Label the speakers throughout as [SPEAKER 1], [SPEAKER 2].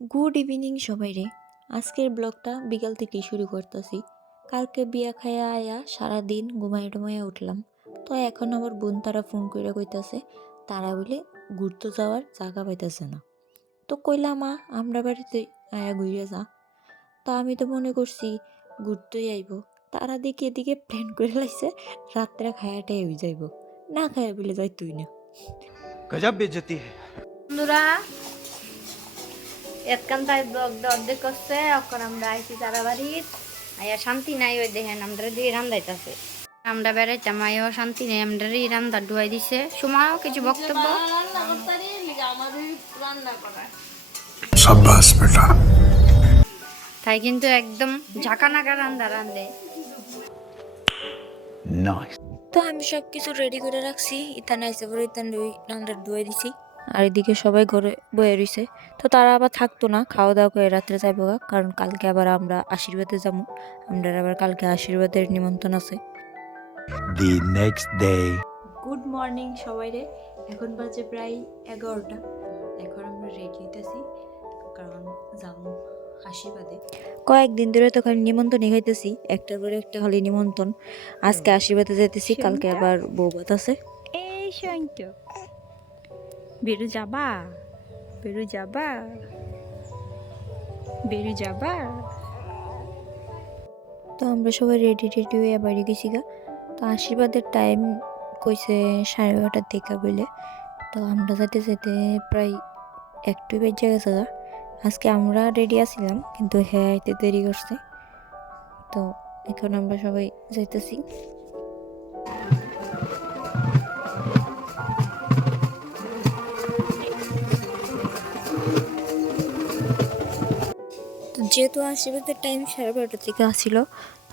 [SPEAKER 1] Good evening সবাই রে। আজকের ব্লগটা বিকাল থেকেই শুরু করতেছি। কালকে বিয়া খাইয়া আয়া সারাদিন ঘুমায় টুমাইয়া উঠলাম। তো এখন আমার বোন তারা ফোন করে কইতাছে তারা বলে ঘুরতে যাওয়ার জায়গা পাইতেছে না। তো কইলা মা আমরা বাড়িতে আয়া ঘুরে যা। তো আমি তো মনে করছি ঘুরতেই আইব। তারা দেখি এদিকে প্ল্যান করে লাগছে রাত্রে খায়াটাই হয়ে যাইব। না খায়া বলে যাই তুই না।
[SPEAKER 2] গজব বেজতি
[SPEAKER 3] বন্ধুরা এতকান তাই অর্ধেক করছে এখন আমরা আইছি তারা বাড়ির আয়া শান্তি নাই ওই দেখেন আমরা দিয়ে রান্দাইতেছে আমরা বেড়াইতাম আয়ও শান্তি নেই আমরা এই রান্দা ডুয়াই দিছে। সময়ও কিছু বক্তব্য? তাই কিন্তু একদম ঝাঁকা নাকা রান্দা।
[SPEAKER 2] রান্দে
[SPEAKER 1] তো আমি সব কিছু রেডি করে রাখছি ইথানে আইসে পরে ইথান রান্না ডুয়াই দিছি। আর এদিকে সবাই ঘরে বয়ে রইছে। তো তারা আবার থাকতো না খাওয়া দাওয়া করে রাত্রে যাইব কারণ কালকে আবার আমরা আশীর্বাদে যাব আমরা আবার কালকে আশীর্বাদের নিমন্ত্রণ আছে. গুড মর্নিং সবাই রে। এখন বাজে প্রায় এগারোটা। এখন আমরা রেডি হইতেছি কারণ যাব আশীর্বাদে। কয়েকদিন ধরে তো খালি নিমন্ত্রণ খাইতেছি একটা করে একটা খালি নিমন্ত্রণ। আজকে আশীর্বাদে যেতেছি কালকে আবার বৌবাত আছে।
[SPEAKER 4] এই বেরু যাবা বেরু যাবা বেরু যাবা
[SPEAKER 1] তো আমরা সবাই রেডি টেডি হয়ে বাড়ি গেছি গা। তো আশীর্বাদের টাইম কইছে সাড়ে বারোটার দিকে বলে। তো আমরা যেতে যেতে প্রায় একটু বেজে গেছে গা। আজকে আমরা রেডি আছিলাম, কিন্তু হ্যাঁ এতে দেরি করছে। তো এখন আমরা সবাই যাইতেছি। যেহেতু আশীর্বাদের টাইম সাড়ে বারোটার দিকে আসছিল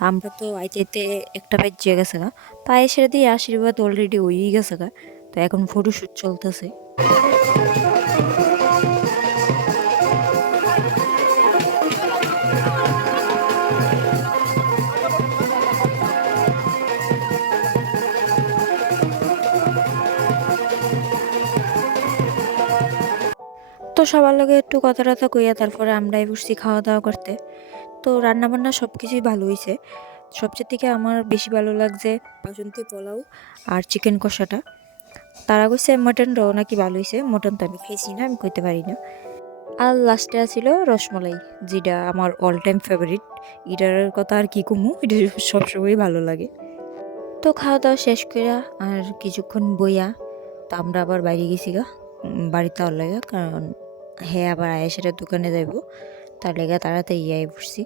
[SPEAKER 1] আমরা তো আইতে আইতে একটা বেজে গেছে গা। তাই এসে দিয়ে আশীর্বাদ অলরেডি ওই গেছে গা। তো এখন ফটোশ্যুট চলতেছে। তো সবার লগে একটু কথা টথা কইয়া তারপরে আমরাই বসছি খাওয়া দাওয়া করতে। তো রান্না বান্না সব কিছুই ভালো হয়েছে সবচেয়ে থেকে আমার বেশি ভালো লাগছে বাসন্তী পোলাও আর চিকেন কষাটা। তারা কইছে মটনটাও নাকি ভালো হয়েছে মটন তো আমি খাইছি না, আমি কইতে পারি না। আর লাস্টে ছিল রসমলাই, যেটা আমার অল টাইম ফেভারিট এটার কথা আর কি কমু? এটা সবসময় ভালো লাগে। তো খাওয়া দাওয়া শেষ করে আর কিছুক্ষণ বইয়া, তো আমরা আবার বাইরে গেছি গা বাড়িতে আর লাগে, কারণ হ্যাঁ আবার আয়েসের দোকানে যাইব। তার লেগে তাড়াতাড়ি ইয়ে পড়ছি